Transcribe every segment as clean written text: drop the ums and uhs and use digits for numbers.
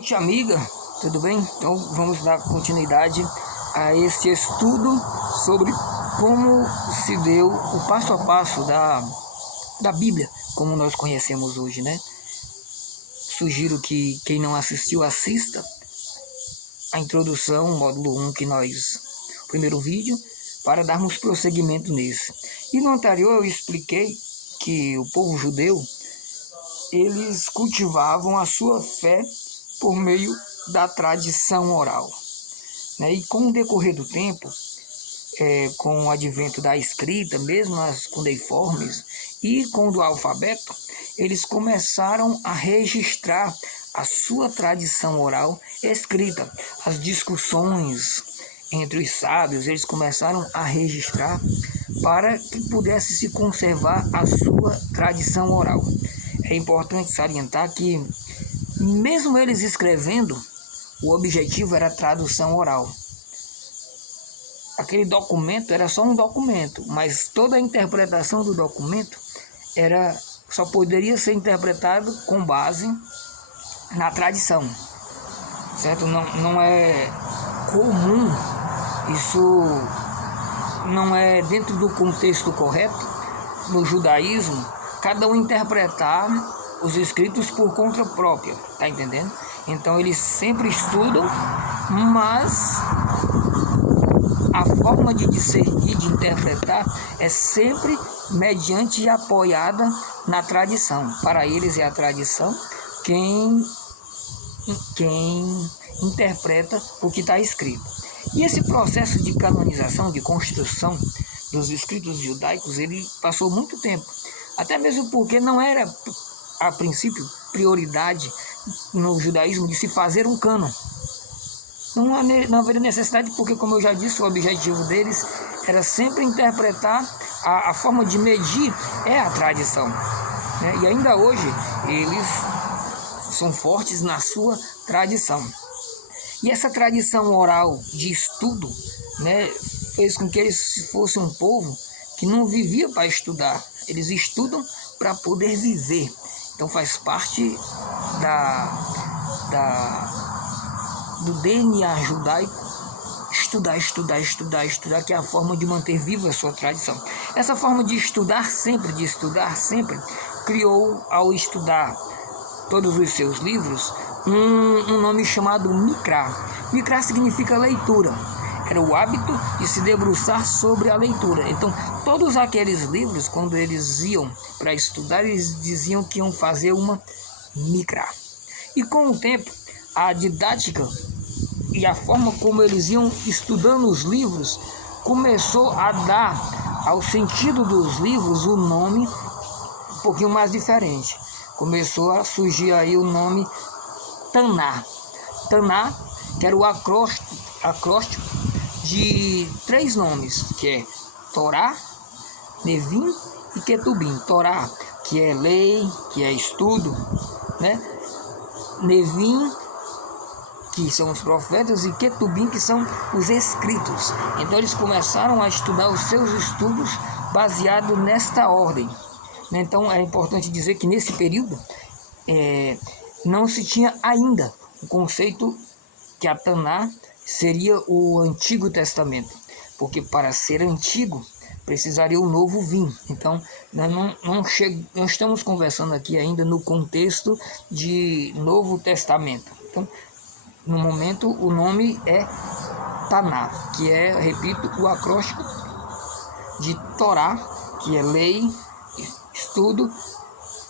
Gente amiga, tudo bem? Então vamos dar continuidade a este estudo sobre como se deu o passo a passo da Bíblia, como nós conhecemos hoje, né? Sugiro que quem não assistiu, assista a introdução, o módulo 1 o primeiro vídeo, para darmos prosseguimento nesse. E no anterior eu expliquei que o povo judeu, eles cultivavam a sua fé por meio da tradição oral, né? E com o decorrer do tempo, com o advento da escrita, mesmo as cuneiformes, e com o do alfabeto, eles começaram a registrar a sua tradição oral escrita. As discussões entre os sábios, eles começaram a registrar para que pudesse se conservar a sua tradição oral. É importante salientar que, mesmo eles escrevendo, o objetivo era a tradução oral. Aquele documento era só um documento, mas toda a interpretação do documento só poderia ser interpretado com base na tradição, certo? Não é comum, isso não é dentro do contexto correto, no judaísmo, cada um interpretar os escritos por conta própria, tá entendendo? Então eles sempre estudam, mas a forma de discernir, de interpretar, é sempre mediante e apoiada na tradição. Para eles é a tradição quem interpreta o que está escrito. E esse processo de canonização, de construção dos escritos judaicos, ele passou muito tempo. Até mesmo porque não era, a princípio, prioridade no judaísmo de se fazer um cânon. Não haveria necessidade, porque, como eu já disse, o objetivo deles era sempre interpretar, a forma de medir é a tradição, né? E ainda hoje eles são fortes na sua tradição. E essa tradição oral de estudo, né, fez com que eles fossem um povo que não vivia para estudar, eles estudam para poder viver. Então faz parte do DNA judaico estudar, que é a forma de manter viva a sua tradição. Essa forma de estudar sempre, criou, ao estudar todos os seus livros, um nome chamado Mikra. Mikra significa leitura. Era o hábito de se debruçar sobre a leitura. Então, todos aqueles livros, quando eles iam para estudar, eles diziam que iam fazer uma Mikra. E com o tempo, a didática e a forma como eles iam estudando os livros começou a dar ao sentido dos livros um nome um pouquinho mais diferente. Começou a surgir aí o nome Taná. Taná, que era o acróstico de 3 nomes, que é Torá, Nevim e Ketubim. Torá, que é lei, que é estudo, né? Nevim, que são os profetas, e Ketubim, que são os escritos. Então eles começaram a estudar os seus estudos baseado nesta ordem, né? Então é importante dizer que nesse período não se tinha ainda o conceito que a Taná seria o Antigo Testamento, porque para ser antigo precisaria o novo vir. Então não estamos conversando aqui ainda no contexto de Novo Testamento. Então, no momento, o nome é Taná, que é, repito, o acróstico de Torá, que é lei, estudo,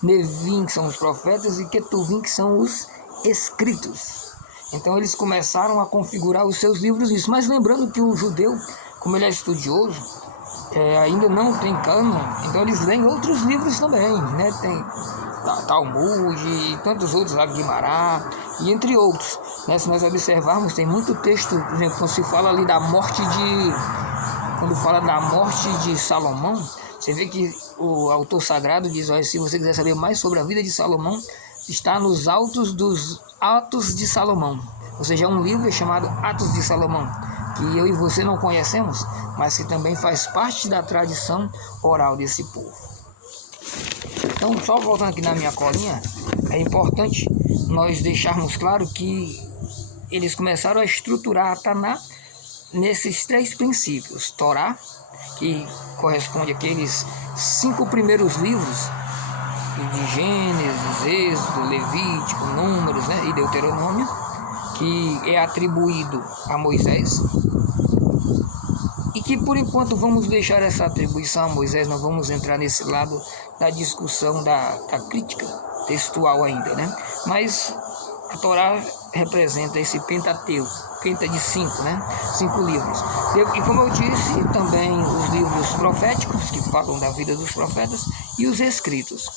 Nevim, que são os profetas, e Ketuvim, que são os escritos. Então eles começaram a configurar os seus livros nisso. Mas lembrando que o judeu, como ele é estudioso, ainda não tem cânon, então eles leem outros livros também, né? Tem Talmud e tantos outros, Guimará, e entre outros, né? Se nós observarmos, tem muito texto, por exemplo, quando se fala ali quando fala da morte de Salomão, você vê que o autor sagrado diz: olha, se você quiser saber mais sobre a vida de Salomão, está nos Atos de Salomão. Ou seja, é um livro chamado Atos de Salomão, que eu e você não conhecemos, mas que também faz parte da tradição oral desse povo. Então, só voltando aqui na minha colinha, é importante nós deixarmos claro que eles começaram a estruturar a Taná nesses 3 princípios. Torá, que corresponde àqueles 5 primeiros livros de Gênesis, Êxodo, Levítico, Números, né, e Deuteronômio, que é atribuído a Moisés, e que por enquanto vamos deixar essa atribuição a Moisés. Não vamos entrar nesse lado da discussão da crítica textual ainda, né? Mas a Torá representa esse Pentateuco, quinta de 5, né? 5 livros. E como eu disse, também os livros proféticos, que falam da vida dos profetas, e os escritos.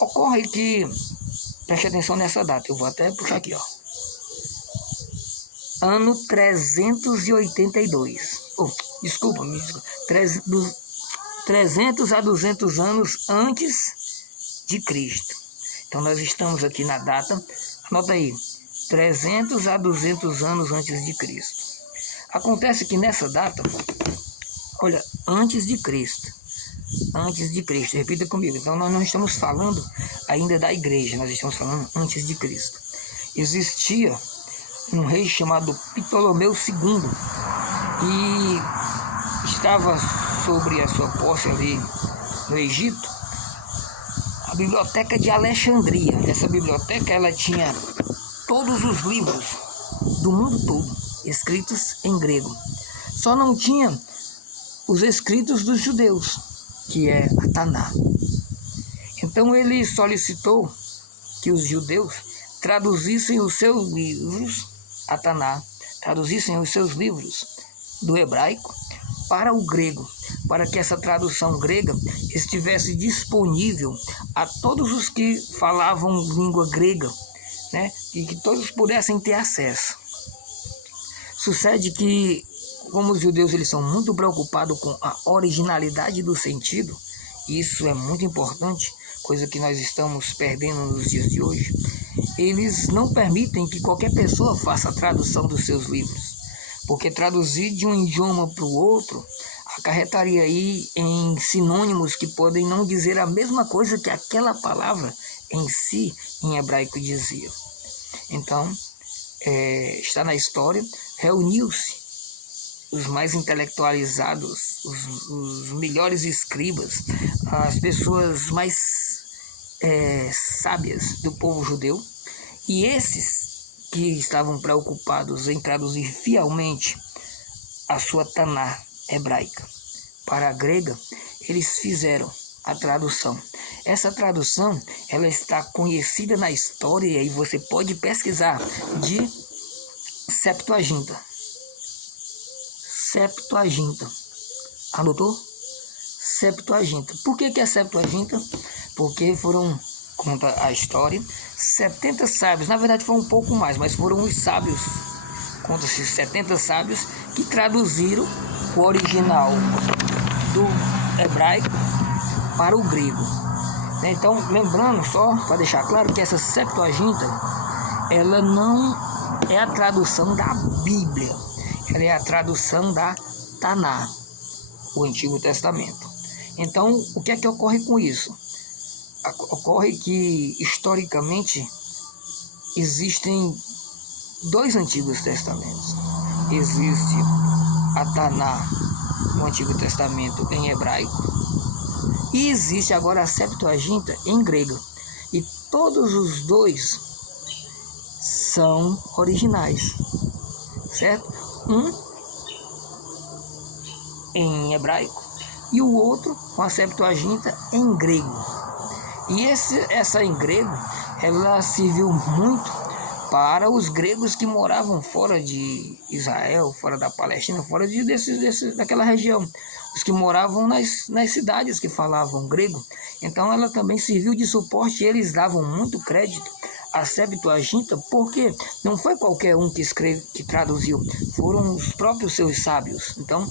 Ocorre que, preste atenção nessa data, eu vou até puxar aqui, ó. Ano 382. Desculpa, 300 a 200 anos antes de Cristo. Então nós estamos aqui na data, anota aí, 300 a 200 anos antes de Cristo. Acontece que nessa data, olha, antes de Cristo, repita comigo. Então nós não estamos falando ainda da igreja, nós estamos falando antes de Cristo. Existia um rei chamado Ptolomeu II, e estava sobre a sua posse ali no Egito a biblioteca de Alexandria. Essa biblioteca, ela tinha todos os livros do mundo todo escritos em grego. Só não tinha os escritos dos judeus, que é a Taná. Então ele solicitou que os judeus traduzissem os seus livros, a Taná, traduzissem os seus livros do hebraico para o grego, para que essa tradução grega estivesse disponível a todos os que falavam língua grega, né? E que todos pudessem ter acesso. Sucede que, como os judeus eles são muito preocupados com a originalidade do sentido, isso é muito importante, coisa que nós estamos perdendo nos dias de hoje, eles não permitem que qualquer pessoa faça a tradução dos seus livros, porque traduzir de um idioma para o outro acarretaria aí em sinônimos que podem não dizer a mesma coisa que aquela palavra em si, em hebraico, dizia. Então, está na história, reuniu-se os mais intelectualizados, os melhores escribas, as pessoas mais sábias do povo judeu, e esses que estavam preocupados em traduzir fielmente a sua Taná hebraica para a grega, eles fizeram a tradução. Essa tradução, ela está conhecida na história, e aí você pode pesquisar, de Septuaginta. Anotou? Septuaginta. Por que é Septuaginta? Porque foram, conta a história, 70 sábios, na verdade foram um pouco mais, mas foram os sábios, conta-se 70 sábios, que traduziram o original do hebraico para o grego. Então, lembrando só, para deixar claro, que essa Septuaginta, ela não é a tradução da Bíblia, ela é a tradução da Taná, o Antigo Testamento. Então, o que é que ocorre com isso? Ocorre que, historicamente, existem 2 Antigos Testamentos. Existe a Taná, no Antigo Testamento, em hebraico, e existe agora a Septuaginta em grego. E todos os 2 são originais, certo? Um em hebraico e o outro com a Septuaginta em grego. E essa em grego, ela serviu muito para os gregos que moravam fora de Israel, fora da Palestina, fora daquela região, os que moravam nas cidades que falavam grego. Então ela também serviu de suporte, e eles davam muito crédito à Septuaginta, porque não foi qualquer um que traduziu, foram os próprios seus sábios. Então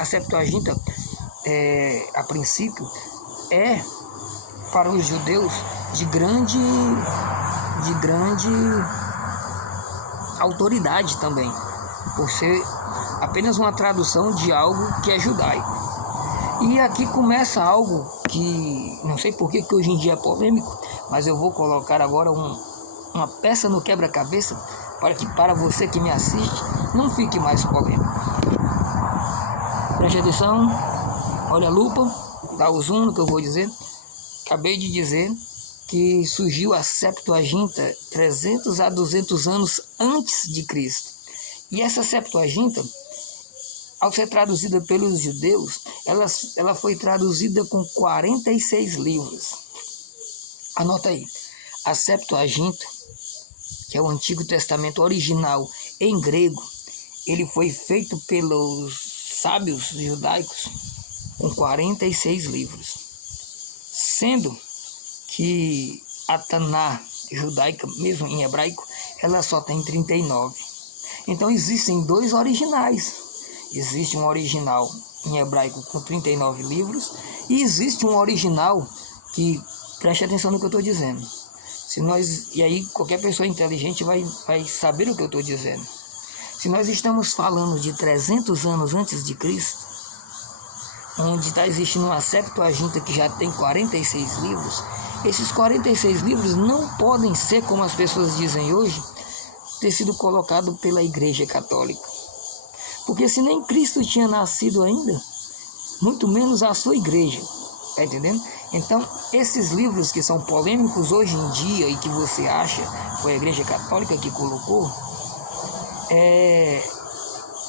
a Septuaginta, a princípio, para os judeus de grande autoridade também, por ser apenas uma tradução de algo que é judaico. E aqui começa algo que, não sei por que hoje em dia é polêmico, mas eu vou colocar agora uma peça no quebra-cabeça para que para você que me assiste não fique mais polêmico. Preste atenção, olha a lupa, dá o zoom no que eu vou dizer. Acabei de dizer que surgiu a Septuaginta 300 a 200 anos antes de Cristo. E essa Septuaginta, ao ser traduzida pelos judeus, ela foi traduzida com 46 livros. Anota aí, a Septuaginta, que é o Antigo Testamento original em grego, ele foi feito pelos sábios judaicos com 46 livros. Sendo que a Taná judaica, mesmo em hebraico, ela só tem 39. Então existem dois originais. Existe um original em hebraico com 39 livros e existe um original que, preste atenção no que eu estou dizendo. E aí qualquer pessoa inteligente vai saber o que eu estou dizendo. Se nós estamos falando de 300 anos antes de Cristo, onde está existindo uma Septuaginta que já tem 46 livros, esses 46 livros não podem ser, como as pessoas dizem hoje, ter sido colocado pela Igreja Católica. Porque se nem Cristo tinha nascido ainda, muito menos a sua igreja. Está entendendo? Então, esses livros que são polêmicos hoje em dia e que você acha que foi a Igreja Católica que colocou,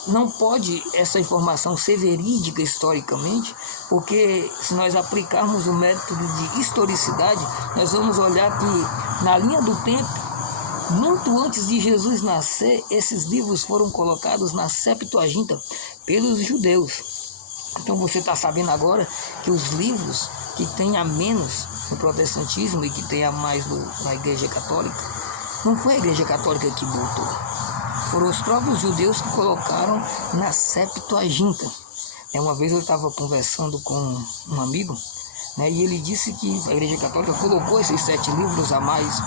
não pode essa informação ser verídica historicamente, porque se nós aplicarmos o método de historicidade, nós vamos olhar que na linha do tempo, muito antes de Jesus nascer, esses livros foram colocados na Septuaginta pelos judeus. Então você está sabendo agora que os livros que tem a menos no protestantismo e que tem a mais na Igreja Católica, não foi a Igreja Católica que botou. Foram os próprios judeus que colocaram na Septuaginta. Uma vez eu estava conversando com um amigo, e ele disse que a Igreja Católica colocou esses 7 livros a mais.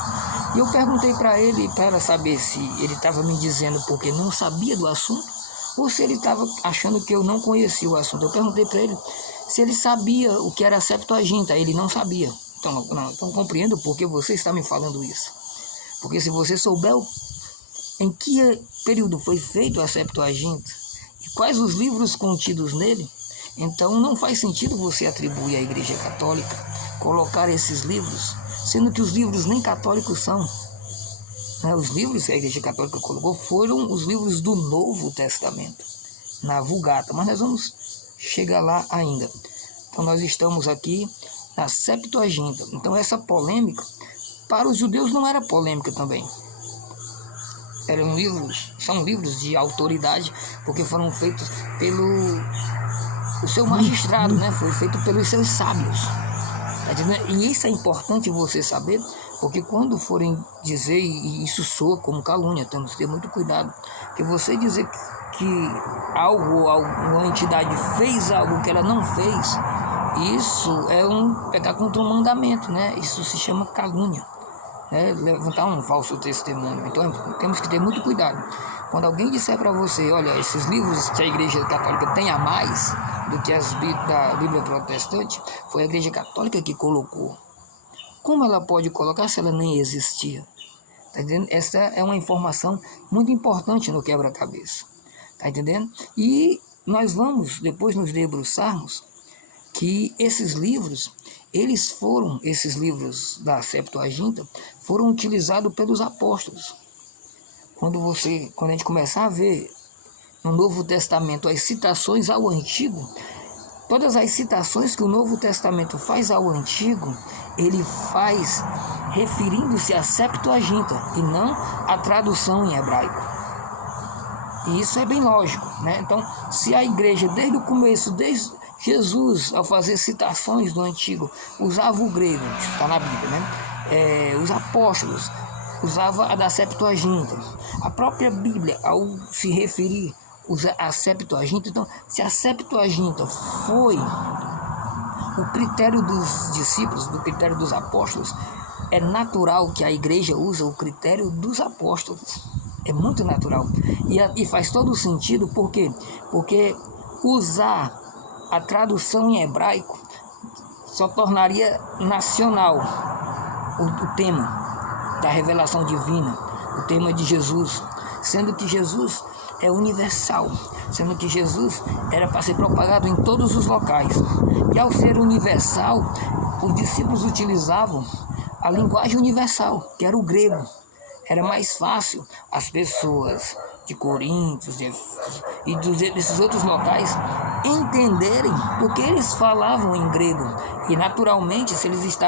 E eu perguntei para ele para saber se ele estava me dizendo porque não sabia do assunto ou se ele estava achando que eu não conhecia o assunto. Eu perguntei para ele se ele sabia o que era a Septuaginta. Ele não sabia. Então compreendo porque você está me falando isso. Porque se você souber em que período foi feito a Septuaginta e quais os livros contidos nele, então não faz sentido você atribuir à Igreja Católica colocar esses livros, sendo que os livros nem católicos são. Os livros que a Igreja Católica colocou foram os livros do Novo Testamento, na Vulgata, mas nós vamos chegar lá ainda. Então nós estamos aqui na Septuaginta. Então essa polêmica, para os judeus não era polêmica também. São livros de autoridade, porque foram feitos pelo seu magistrado, Foi feito pelos seus sábios. E isso é importante você saber, porque quando forem dizer, e isso soa como calúnia, temos que ter muito cuidado, que você dizer que alguma entidade fez algo que ela não fez, isso é pecar contra um mandamento, Isso se chama calúnia. Levantar um falso testemunho. Então temos que ter muito cuidado. Quando alguém disser para você, olha, esses livros que a Igreja Católica tem a mais do que da Bíblia protestante, foi a Igreja Católica que colocou. Como ela pode colocar se ela nem existia? Tá entendendo? Essa é uma informação muito importante no quebra-cabeça. Tá entendendo? E nós vamos depois nos debruçarmos que esses livros da Septuaginta foram utilizados pelos apóstolos. Quando a gente começar a ver no Novo Testamento as citações ao Antigo, todas as citações que o Novo Testamento faz ao Antigo, ele faz referindo-se à Septuaginta e não à tradução em hebraico. E isso é bem lógico, Então, se a igreja desde o começo, desde Jesus, ao fazer citações do Antigo, usava o grego, isso está na Bíblia, os apóstolos usavam a da Septuaginta. A própria Bíblia, ao se referir, usa a Septuaginta. Então, se a Septuaginta foi o critério dos discípulos, do critério dos apóstolos, é natural que a igreja use o critério dos apóstolos. É muito natural. E faz todo sentido, por quê? Porque usar a tradução em hebraico só tornaria nacional o tema da revelação divina, o tema de Jesus, sendo que Jesus é universal, sendo que Jesus era para ser propagado em todos os locais. E ao ser universal, os discípulos utilizavam a linguagem universal, que era o grego. Era mais fácil as pessoas de Coríntios e desses outros locais entenderem, porque eles falavam em grego. E naturalmente, se eles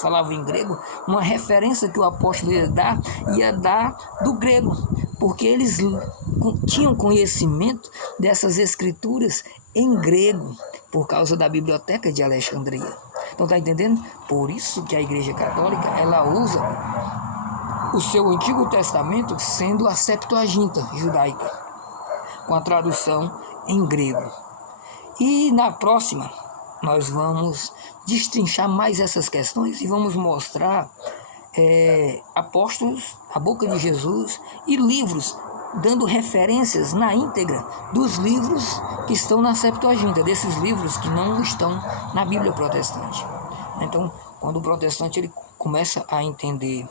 falavam em grego, uma referência que o apóstolo ia dar do grego, porque eles tinham conhecimento dessas escrituras em grego, por causa da biblioteca de Alexandria. Então tá entendendo? Por isso que a Igreja Católica, ela usa o seu Antigo Testamento sendo a Septuaginta judaica, com a tradução em grego. E na próxima, nós vamos destrinchar mais essas questões e vamos mostrar apóstolos, a boca de Jesus e livros, dando referências na íntegra dos livros que estão na Septuaginta, desses livros que não estão na Bíblia protestante. Então, quando o protestante ele começa a entender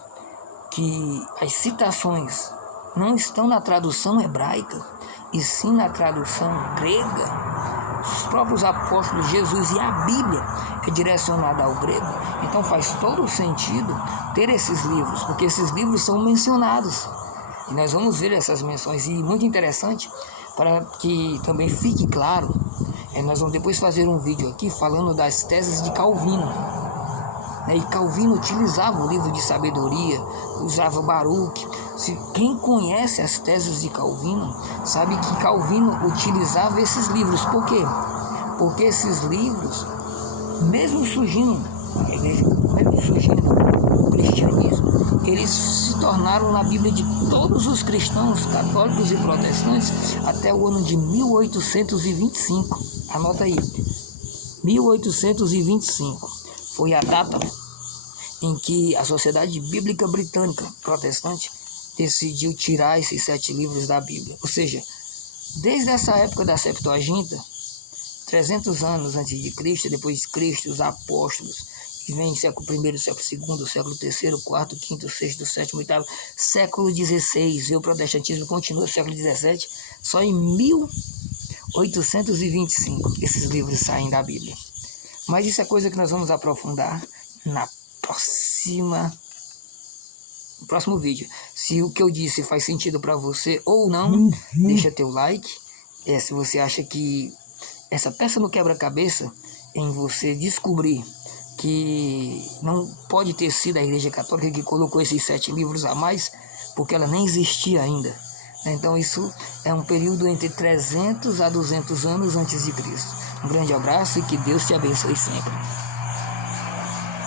que as citações não estão na tradução hebraica, e sim na tradução grega, os próprios apóstolos, Jesus e a Bíblia é direcionada ao grego, então faz todo o sentido ter esses livros, porque esses livros são mencionados. E nós vamos ver essas menções, e muito interessante, para que também fique claro, nós vamos depois fazer um vídeo aqui falando das teses de Calvino. E Calvino utilizava o livro de sabedoria, usava Baruch. Quem conhece as teses de Calvino, sabe que Calvino utilizava esses livros. Por quê? Porque esses livros, mesmo surgindo o cristianismo, eles se tornaram na Bíblia de todos os cristãos, católicos e protestantes, até o ano de 1825. Anota aí, 1825. Foi a data em que a Sociedade Bíblica Britânica Protestante decidiu tirar esses 7 livros da Bíblia. Ou seja, desde essa época da Septuaginta, 300 anos antes de Cristo, depois de Cristo, os apóstolos, que vem século I, século II, século III, IV, V, VI, VII, VIII, século XVI, e o protestantismo continua no século XVII, só em 1825 esses livros saem da Bíblia. Mas isso é coisa que nós vamos aprofundar no próximo vídeo. Se o que eu disse faz sentido para você ou não, deixa teu like. Se você acha que essa peça no quebra-cabeça em você descobrir que não pode ter sido a Igreja Católica que colocou esses 7 livros a mais, porque ela nem existia ainda. Então isso é um período entre 300 a 200 anos antes de Cristo. Um grande abraço e que Deus te abençoe sempre.